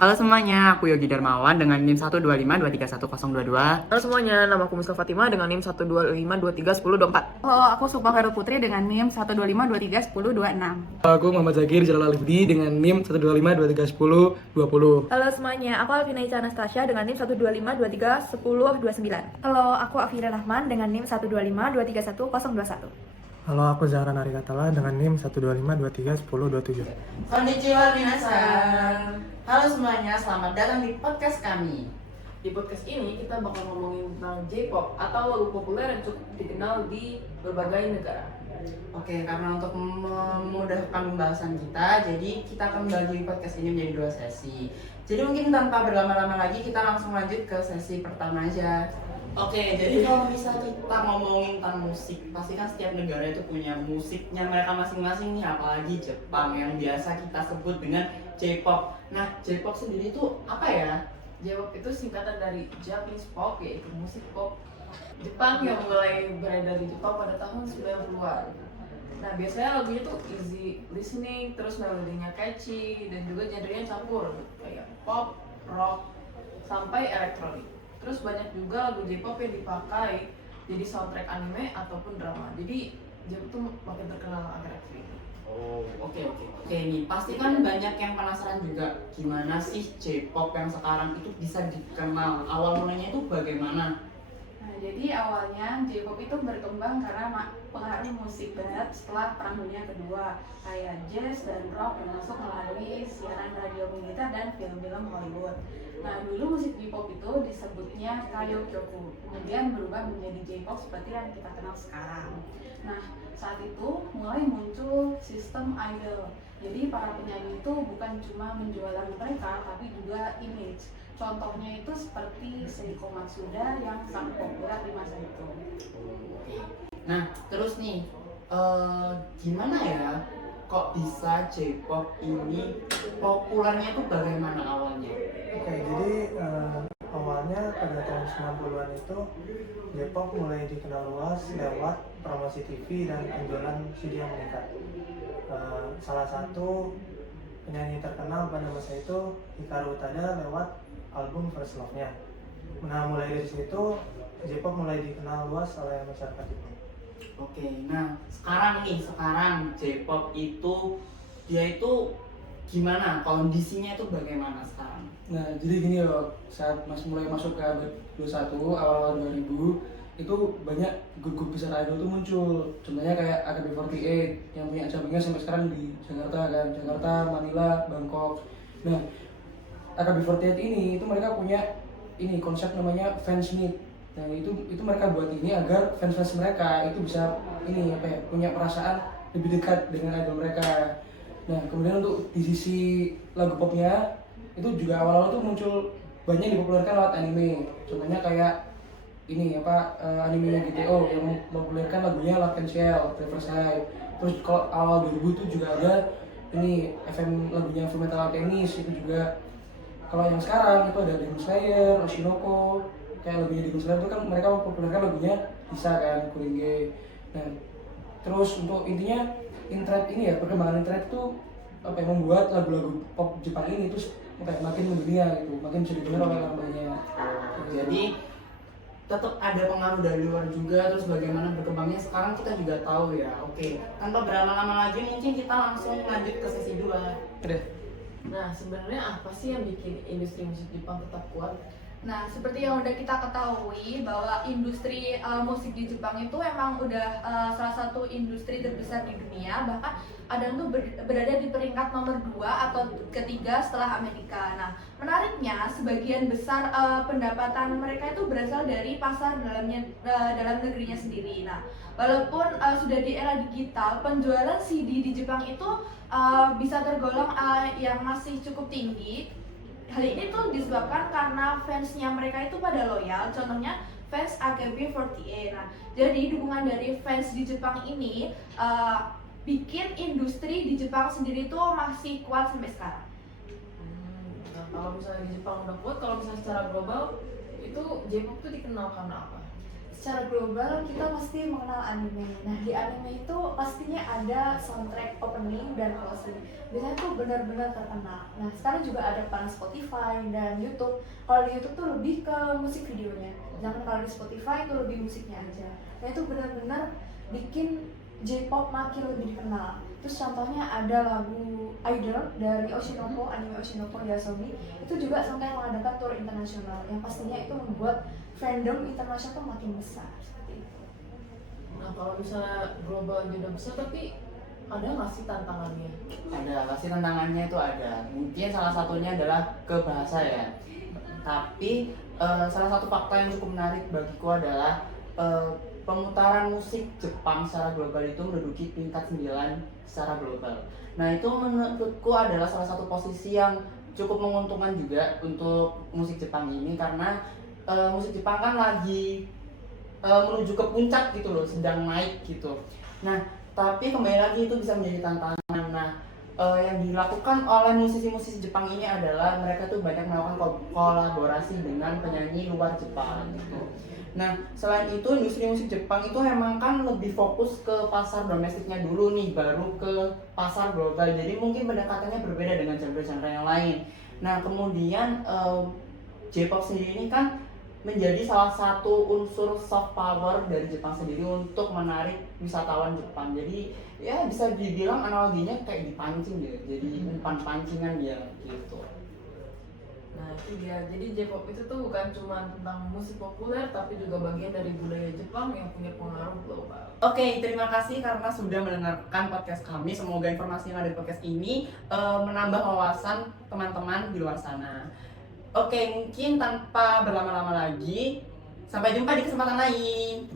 Halo semuanya, aku Yogi Darmawan dengan NIM 125231022. Halo semuanya, nama aku Muska Fatima dengan NIM 125231024. Halo, aku Sukma Khairul Putri dengan NIM 125231026. Aku Muhammad Zakir Jalal Alibudi dengan NIM 125231020. Halo semuanya, aku Alvina Ica Anastasia dengan NIM 125231029. Halo, aku Afira Rahman dengan NIM 125231021. Halo, aku Zahra Narikatala dengan NIM 125231027. Konnichiwa minasan. Halo semuanya, selamat datang di podcast kami. Di podcast ini kita bakal ngomongin tentang J-pop atau lagu populer yang cukup dikenal di berbagai negara. Oke, karena untuk memudahkan pembahasan kita, jadi kita akan membagi podcast ini menjadi 2 sesi. Jadi mungkin tanpa berlama-lama lagi, kita langsung lanjut ke sesi pertama aja. Oke, jadi kalau misalnya kita ngomongin tentang musik, pasti kan setiap negara itu punya musiknya mereka masing-masing nih, apalagi Jepang yang biasa kita sebut dengan J-pop. Nah, J-pop sendiri itu apa ya? J-pop itu singkatan dari Japanese Pop, yaitu musik pop Jepang yang mulai beredar di Jepang pada tahun 90-an. Nah, biasanya lagunya tuh easy listening, terus melodinya catchy, dan juga genrenya campur, kayak pop, rock, sampai elektronik. Terus banyak juga lagu J-pop yang dipakai jadi soundtrack anime ataupun drama. Jadi J-pop tuh makin terkenal akhir-akhir ini. Oh, oke. Nih, pasti kan banyak yang penasaran juga gimana sih J-pop yang sekarang itu bisa dikenal. Awal mulanya itu bagaimana? Nah, jadi awalnya J-pop itu berkembang karena pengaruh musik barat setelah Perang Dunia Kedua, kayak jazz dan rock yang masuk melalui siaran radio militer dan film-film Hollywood. Nah, dulu musik J-pop itu disebutnya Kaiyokyoku, kemudian berubah menjadi J-pop seperti yang kita kenal sekarang. Nah, saat itu mulai muncul sistem idol. Jadi para penyanyi itu bukan cuma menjual lagu mereka, tapi juga image. Contohnya itu seperti Seiko Matsuda yang sangat populer di masa itu. Nah, terus nih, gimana ya kok bisa J-pop ini populernya itu bagaimana awalnya? Oke, jadi awalnya pada tahun 90-an itu J-pop mulai dikenal luas lewat promosi TV dan penjualan CD yang meningkat. Salah satu penyanyi terkenal pada masa itu Hikaru Utada lewat album First Love-nya. Nah, mulai dari situ J-pop mulai dikenal luas oleh masyarakat Jepang. Oke, nah sekarang J-pop itu dia itu gimana? Kondisinya itu bagaimana sekarang? Nah, jadi gini loh, saat mulai masuk ke abad 21, awal 2000, itu banyak grup-grup besar idol tuh muncul. Contohnya kayak AKB48 yang punya cabangnya sampai sekarang di Jakarta kan, Jakarta, Manila, Bangkok. Nah, AKB48 ini itu mereka punya konsep namanya fans meet. Nah, itu mereka buat ini agar fans mereka itu bisa punya perasaan lebih dekat dengan idol mereka. Nah, kemudian untuk di sisi lagu popnya itu juga awal-awal tuh muncul banyak dipopulerkan lewat anime. Contohnya kayak animenya GTO yang mempopulerkan lagunya Love and Shell, Riverside. Terus kalau awal 2000 tuh juga ada lagunya Fullmetal Alchemist itu juga. Kalau yang sekarang itu ada Demon Slayer, Oshinoko. Kayak lagunya Demon Slayer itu kan mereka mempopulerkan lagunya Lisa kan, Kuringe. Nah, terus untuk intinya perkembangan internet itu membuat lagu-lagu pop Jepang ini terus makin mendunia gitu, makin bisa didengar oleh orang banyak. Jadi tetap ada pengaruh dari luar juga, terus bagaimana berkembangnya sekarang kita juga tahu ya. Oke, tanpa berlama-lama lagi mungkin kita langsung lanjut ke sesi 2. Nah, sebenarnya apa sih yang bikin industri musik Jepang tetap kuat? Nah, seperti yang udah kita ketahui bahwa industri musik di Jepang itu emang udah salah satu industri terbesar di dunia, bahkan ada tuh berada di peringkat nomor 2 atau ketiga setelah Amerika. Nah, menariknya sebagian besar pendapatan mereka itu berasal dari pasar dalam negerinya sendiri. Nah, walaupun sudah di era digital, penjualan CD di Jepang itu bisa tergolong yang masih cukup tinggi. Hal ini tuh disebabkan karena fansnya mereka itu pada loyal, contohnya fans AKB48. Nah, jadi dukungan dari fans di Jepang ini bikin industri di Jepang sendiri tuh masih kuat sampai sekarang. Nah, kalau misalnya di Jepang udah kuat, kalau misalnya secara global itu J-pop tuh dikenal karena apa? secara global kita pasti mengenal anime. Nah, di anime itu pastinya ada soundtrack opening dan closing. Biasanya tuh benar-benar terkenal. Nah, sekarang juga ada peran Spotify dan YouTube. Kalau di YouTube tuh lebih ke musik videonya. Sedangkan kalau di Spotify itu lebih musiknya aja. Nah, itu benar-benar bikin J-pop makin lebih dikenal. Terus contohnya ada lagu Idol dari Oshinoko, anime Oshinoko di Asobi. Itu juga sampai mengadakan tour internasional yang pastinya itu membuat fandom internasional tuh makin besar seperti itu. Nah kalau misalnya global aja udah besar, tapi ada nggak sih tantangannya? Ada, pasti tantangannya itu ada. Mungkin salah satunya adalah ke bahasa ya. Tapi salah satu fakta yang cukup menarik bagiku adalah pemutaran musik Jepang secara global itu menduduki peringkat 9 secara global. Nah itu menurutku adalah salah satu posisi yang cukup menguntungkan juga untuk musik Jepang ini, karena musik Jepang kan lagi menuju ke puncak gitu loh, sedang naik gitu. Nah tapi kembali lagi itu bisa menjadi tantangan. Nah yang dilakukan oleh musisi-musisi Jepang ini adalah mereka tuh banyak melakukan kolaborasi dengan penyanyi luar Jepang gitu. Nah, selain itu industri musik Jepang itu emang kan lebih fokus ke pasar domestiknya dulu nih, baru ke pasar global. Jadi mungkin pendekatannya berbeda dengan genre-genre yang lain. Nah, kemudian J-pop sendiri ini kan menjadi salah satu unsur soft power dari Jepang sendiri untuk menarik wisatawan Jepang. Jadi ya bisa dibilang analoginya kayak dipancing ya, jadi umpan pancingan ya gitu. Nah itu dia, jadi J-pop itu tuh bukan cuma tentang musik populer, tapi juga bagian dari budaya Jepang yang punya pengaruh global. Oke, terima kasih karena sudah mendengarkan podcast kami. Semoga informasi yang ada di podcast ini menambah wawasan teman-teman di luar sana. Oke, mungkin tanpa berlama-lama lagi, sampai jumpa di kesempatan lain.